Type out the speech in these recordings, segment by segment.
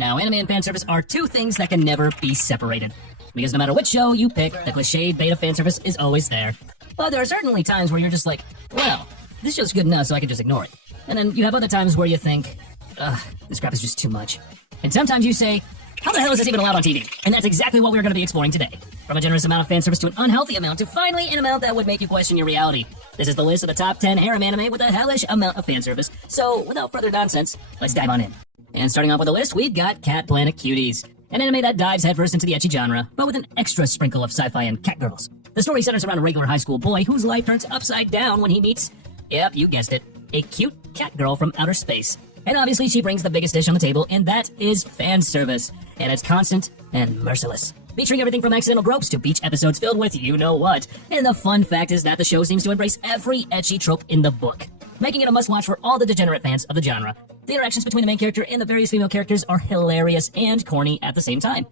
Now, anime and fan service are two things that can never be separated. Because no matter which show you pick, the cliched bait of fan service is always there. But there are certainly times where you're just like, well, this show's good enough so I can just ignore it. And then you have other times where you think, ugh, this crap is just too much. And sometimes you say, how the hell is this even allowed on TV? And that's exactly what we're going to be exploring today. From a generous amount of fan service to an unhealthy amount to finally an amount that would make you question your reality. This is the list of the top 10 harem anime with a hellish amount of fan service. So, without further nonsense, let's dive on in. And starting off with the list, we've got Cat Planet Cuties, an anime that dives headfirst into the ecchi genre, but with an extra sprinkle of sci-fi and cat girls. The story centers around a regular high school boy whose life turns upside down when he meets, yep, you guessed it, a cute cat girl from outer space. And obviously she brings the biggest dish on the table, and that is fan service. And it's constant and merciless. Featuring everything from accidental gropes to beach episodes filled with you-know-what. And the fun fact is that the show seems to embrace every ecchi trope in the book, making it a must-watch for all the degenerate fans of the genre. The interactions between the main character and the various female characters are hilarious and corny at the same time.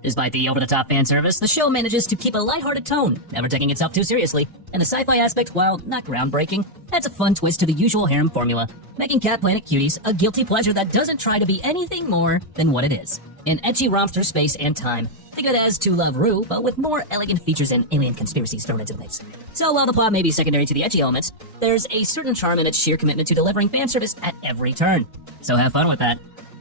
Despite the over-the-top fan service, the show manages to keep a lighthearted tone, never taking itself too seriously, and the sci-fi aspect, while not groundbreaking, adds a fun twist to the usual harem formula, making Cat Planet Cuties a guilty pleasure that doesn't try to be anything more than what it is. An ecchi romp through space and time. Think of it as To Love Ru, but with more elegant features and alien conspiracies thrown into the mix. So while the plot may be secondary to the ecchi elements, there's a certain charm in its sheer commitment to delivering fan service at every turn. So have fun with that.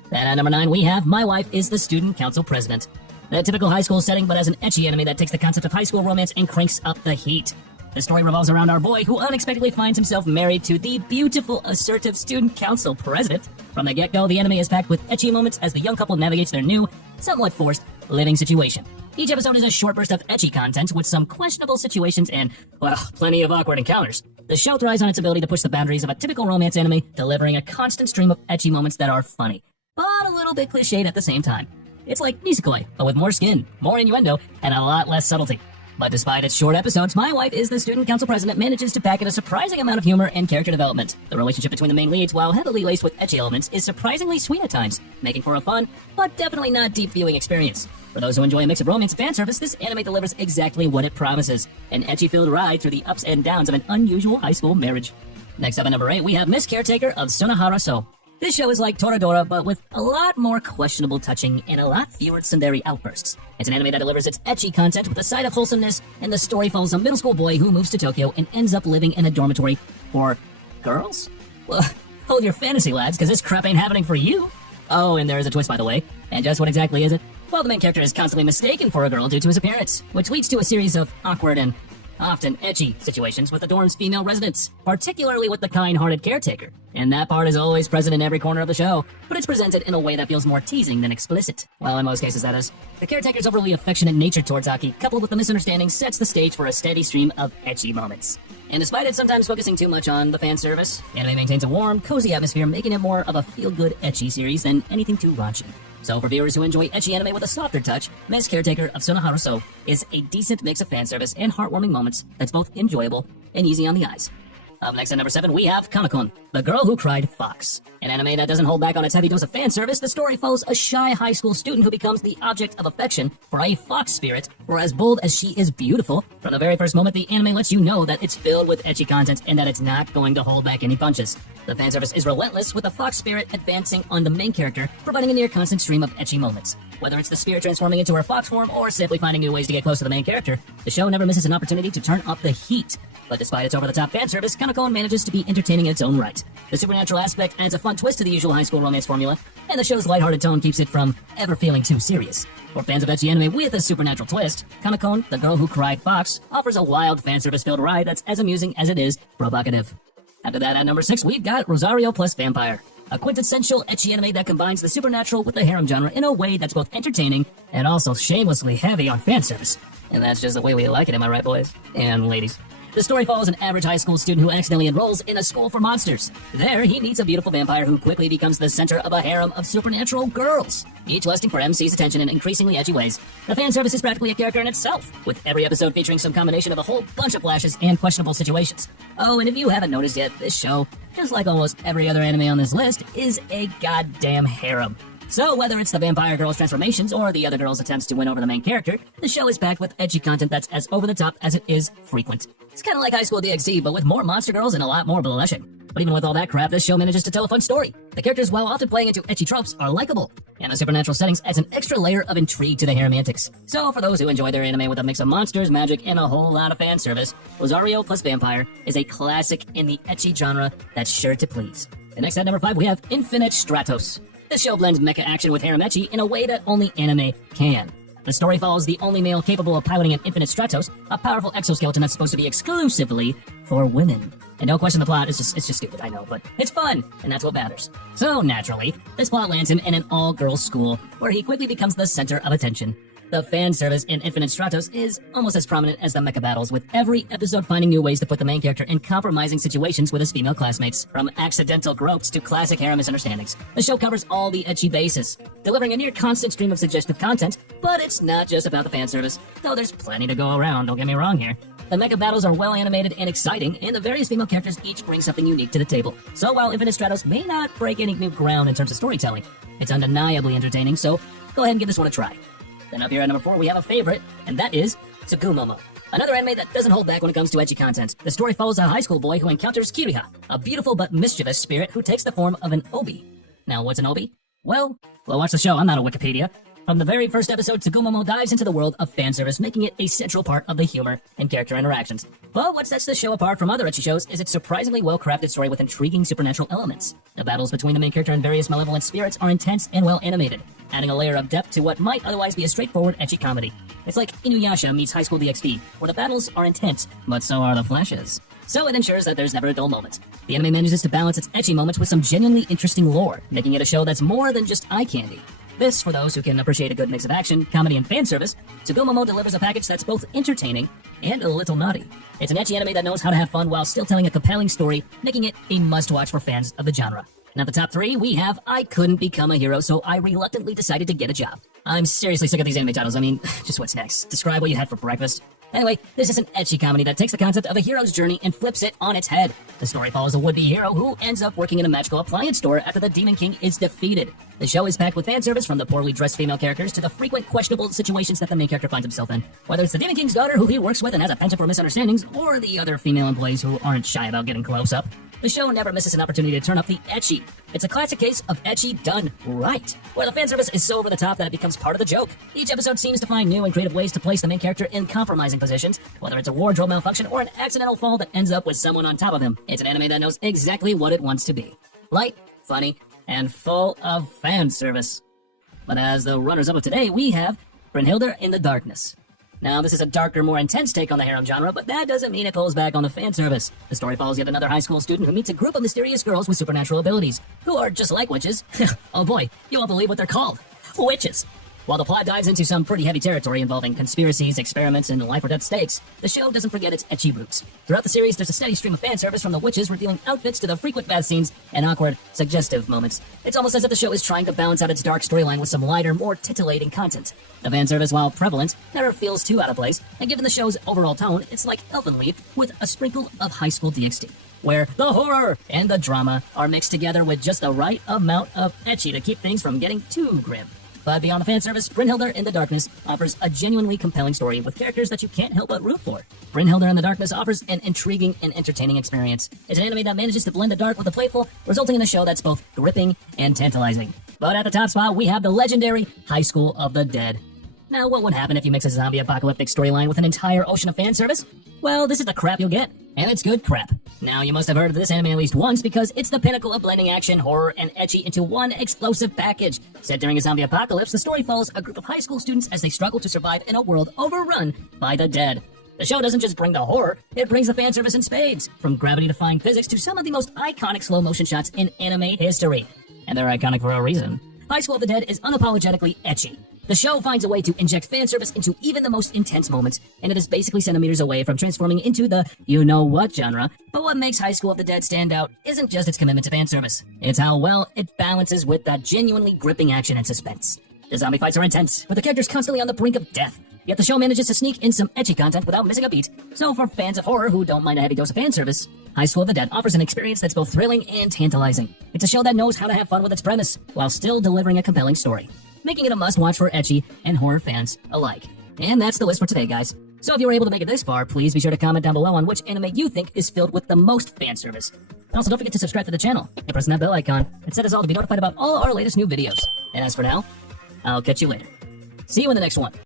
Then at number 9 we have My Wife is the Student Council President. A typical high school setting, but as an ecchi anime that takes the concept of high school romance and cranks up the heat. The story revolves around our boy who unexpectedly finds himself married to the beautiful, assertive student council president. From the get-go, the anime is packed with ecchi moments as the young couple navigates their new, somewhat forced, living situation. Each episode is a short burst of ecchi content with some questionable situations and, well, plenty of awkward encounters. The show thrives on its ability to push the boundaries of a typical romance anime, delivering a constant stream of ecchi moments that are funny, but a little bit cliched at the same time. It's like Nisekoi, but with more skin, more innuendo, and a lot less subtlety. But despite its short episodes, My Wife is the Student Council President manages to pack in a surprising amount of humor and character development. The relationship between the main leads, while heavily laced with ecchi elements, is surprisingly sweet at times, making for a fun, but definitely not deep viewing experience. For those who enjoy a mix of romance and fan service, this anime delivers exactly what it promises, an ecchi-filled ride through the ups and downs of an unusual high school marriage. Next up at number 8, we have Miss Caretaker of Sonohara So. This show is like Toradora, but with a lot more questionable touching and a lot fewer tsundere outbursts. It's an anime that delivers its ecchi content with a side of wholesomeness, and the story follows a middle school boy who moves to Tokyo and ends up living in a dormitory for girls? Well, hold your fantasy, lads, because this crap ain't happening for you. Oh, and there is a twist, by the way. And just what exactly is it? Well, the main character is constantly mistaken for a girl due to his appearance, which leads to a series of awkward and often ecchi situations with the dorm's female residents, particularly with the kind-hearted caretaker. And that part is always present in every corner of the show, but it's presented in a way that feels more teasing than explicit. Well, in most cases, that is. The caretaker's overly affectionate nature towards Aki, coupled with the misunderstanding, sets the stage for a steady stream of ecchi moments. And despite it sometimes focusing too much on the fan service, anime maintains a warm, cozy atmosphere, making it more of a feel-good ecchi series than anything too raunchy. So for viewers who enjoy ecchi anime with a softer touch, Miss Caretaker of Sonohara So is a decent mix of fan service and heartwarming moments that's both enjoyable and easy on the eyes. Up next at number 7, we have Kanokon, The Girl Who Cried Fox. An anime that doesn't hold back on its heavy dose of fan service, the story follows a shy high school student who becomes the object of affection for a fox spirit, for as bold as she is beautiful. From the very first moment, the anime lets you know that it's filled with ecchi content and that it's not going to hold back any punches. The fan service is relentless, with the fox spirit advancing on the main character, providing a near constant stream of ecchi moments. Whether it's the spirit transforming into her fox form or simply finding new ways to get close to the main character, the show never misses an opportunity to turn up the heat. But despite its over-the-top fan service, Kanokon manages to be entertaining in its own right. The supernatural aspect adds a fun twist to the usual high school romance formula, and the show's lighthearted tone keeps it from ever feeling too serious. For fans of ecchi anime with a supernatural twist, Kanokon, The Girl Who Cried Fox, offers a wild fan service-filled ride that's as amusing as it is provocative. After that, at number 6, we've got Rosario plus Vampire, a quintessential ecchi anime that combines the supernatural with the harem genre in a way that's both entertaining and also shamelessly heavy on fan service. And that's just the way we like it, am I right, boys and ladies? The story follows an average high school student who accidentally enrolls in a school for monsters. There, he meets a beautiful vampire who quickly becomes the center of a harem of supernatural girls, each lusting for MC's attention in increasingly edgy ways. The fan service is practically a character in itself, with every episode featuring some combination of a whole bunch of flashes and questionable situations. Oh, and if you haven't noticed yet, this show, just like almost every other anime on this list, is a goddamn harem. So whether it's the vampire girl's transformations or the other girl's attempts to win over the main character, the show is packed with edgy content that's as over the top as it is frequent. It's kind of like High School DxD, but with more monster girls and a lot more blushing. But even with all that crap, this show manages to tell a fun story. The characters, while often playing into ecchi tropes, are likable. and the supernatural settings adds an extra layer of intrigue to the harem antics. So for those who enjoy their anime with a mix of monsters, magic, and a whole lot of fan service, Rosario plus Vampire is a classic in the ecchi genre that's sure to please. And next at number 5 we have Infinite Stratos. This show blends mecha action with harem ecchi in a way that only anime can. The story follows the only male capable of piloting an Infinite Stratos, a powerful exoskeleton that's supposed to be exclusively for women. And don't question the plot, it's just stupid, I know, but it's fun, and that's what matters. So naturally, this plot lands him in an all-girls school, where he quickly becomes the center of attention. The fan service in Infinite Stratos is almost as prominent as the mecha battles, with every episode finding new ways to put the main character in compromising situations with his female classmates, from accidental gropes to classic harem misunderstandings. The show covers all the ecchi bases, delivering a near constant stream of suggestive content, but it's not just about the fan service, though there's plenty to go around, don't get me wrong here. The mecha battles are well animated and exciting, and the various female characters each bring something unique to the table. So while Infinite Stratos may not break any new ground in terms of storytelling, it's undeniably entertaining, so go ahead and give this one a try. Then up here at number 4 we have a favorite, and that is Tsukumomo. Another anime that doesn't hold back when it comes to ecchi content. The story follows a high school boy who encounters Kiriha, a beautiful but mischievous spirit who takes the form of an obi. Now what's an obi? Well, watch the show, I'm not a Wikipedia. From the very first episode, Tsukumomo dives into the world of fan service, making it a central part of the humor and character interactions. But what sets this show apart from other ecchi shows is its surprisingly well-crafted story with intriguing supernatural elements. The battles between the main character and various malevolent spirits are intense and well animated, adding a layer of depth to what might otherwise be a straightforward ecchi comedy. It's like Inuyasha meets High School DxD, where the battles are intense, but so are the flashes. So it ensures that there's never a dull moment. The anime manages to balance its ecchi moments with some genuinely interesting lore, making it a show that's more than just eye candy. This, for those who can appreciate a good mix of action, comedy, and fan service, Tsukumomo delivers a package that's both entertaining and a little naughty. It's an ecchi anime that knows how to have fun while still telling a compelling story, making it a must-watch for fans of the genre. And at the top 3, we have I Couldn't Become a Hero, so I reluctantly decided to get a job. I'm seriously sick of these anime titles. I mean, just what's next? Describe what you had for breakfast? Anyway, this is an ecchi comedy that takes the concept of a hero's journey and flips it on its head. The story follows a would-be hero who ends up working in a magical appliance store after the Demon King is defeated. The show is packed with fan service, from the poorly dressed female characters to the frequent questionable situations that the main character finds himself in. Whether it's the Demon King's daughter who he works with and has a penchant for misunderstandings, or the other female employees who aren't shy about getting close up, the show never misses an opportunity to turn up the ecchi. It's a classic case of ecchi done right, where the fan service is so over the top that it becomes part of the joke. Each episode seems to find new and creative ways to place the main character in compromising positions, whether it's a wardrobe malfunction or an accidental fall that ends up with someone on top of him. It's an anime that knows exactly what it wants to be. Light, funny, and full of fan service. But as the runners-up of today, we have Brynhildr in the Darkness. Now, this is a darker, more intense take on the harem genre, but that doesn't mean it pulls back on the fan service. The story follows yet another high school student who meets a group of mysterious girls with supernatural abilities, who are just like witches. Oh boy, you won't believe what they're called. Witches. While the plot dives into some pretty heavy territory involving conspiracies, experiments, and life or death stakes, the show doesn't forget its ecchi roots. Throughout the series, there's a steady stream of fan service, from the witches revealing outfits to the frequent bath scenes and awkward, suggestive moments. It's almost as if the show is trying to balance out its dark storyline with some lighter, more titillating content. The fan service, while prevalent, never feels too out of place, and given the show's overall tone, it's like Elfenlied with a sprinkle of High School DxD, where the horror and the drama are mixed together with just the right amount of ecchi to keep things from getting too grim. But beyond the fan service, Brynhildr in the Darkness offers a genuinely compelling story with characters that you can't help but root for. Brynhildr in the Darkness offers an intriguing and entertaining experience. It's an anime that manages to blend the dark with the playful, resulting in a show that's both gripping and tantalizing. But at the top spot, we have the legendary High School of the Dead. Now, what would happen if you mix a zombie apocalyptic storyline with an entire ocean of fan service? Well, this is the crap you'll get. And it's good crap. Now, you must have heard of this anime at least once, because it's the pinnacle of blending action, horror, and ecchi into one explosive package. Set during a zombie apocalypse, the story follows a group of high school students as they struggle to survive in a world overrun by the dead. The show doesn't just bring the horror, it brings the fan service in spades, from gravity-defying physics to some of the most iconic slow-motion shots in anime history. And they're iconic for a reason. High School of the Dead is unapologetically ecchi. The show finds a way to inject fan service into even the most intense moments, and it is basically centimeters away from transforming into the you-know-what genre. But what makes High School of the Dead stand out isn't just its commitment to fan service. It's how well it balances with that genuinely gripping action and suspense. The zombie fights are intense, with the characters constantly on the brink of death, yet the show manages to sneak in some ecchi content without missing a beat. So for fans of horror who don't mind a heavy dose of fan service, High School of the Dead offers an experience that's both thrilling and tantalizing. It's a show that knows how to have fun with its premise, while still delivering a compelling story, making it a must-watch for ecchi and horror fans alike. And that's the list for today, guys. So if you were able to make it this far, please be sure to comment down below on which anime you think is filled with the most fan service. And also, don't forget to subscribe to the channel and press that bell icon, and set us all to be notified about all our latest new videos. And as for now, I'll catch you later. See you in the next one.